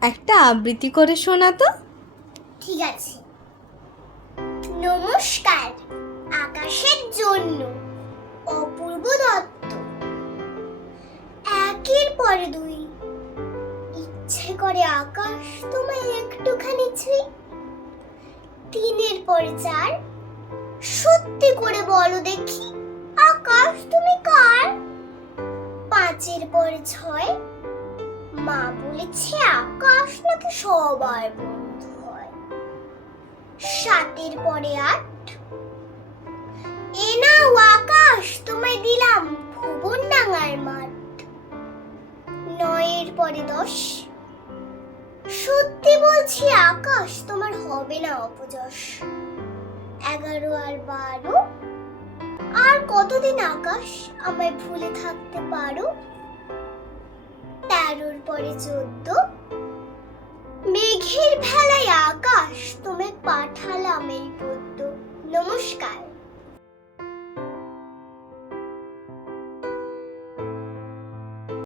একটা আবৃত্তি করে শোনাতো ঠিক আছে। নমস্কার, আকাশের জন্য অপূর্ব দত্ত। একের পরে দুই, ইচ্ছে করে আকাশ তোমায় একটুখানি ছুঁই। তিনের পরে চার, সত্যি করে বলো দেখি, আকাশ তুমি কার? পাঁচের পরে ছয় মা বলেছে, আকাশ নাকি সবার বন্ধু হয়। সাতের পরে আট। আকাশ, তোমায় দিলাম ভুবন ডাঙার মাঠ। নয়ের পরে দশ। সত্যি বলছি, আকাশ, তোমার হবে না অপযশ। এগারো আর বারো। আর কতদিন আকাশ, আমায় ভুলে থাকতে পারো? তেরোর পরে চোদ্দ মেঘের ভেলায় আকাশ তুমি পাঠালাম এই পদ্য নমস্কার।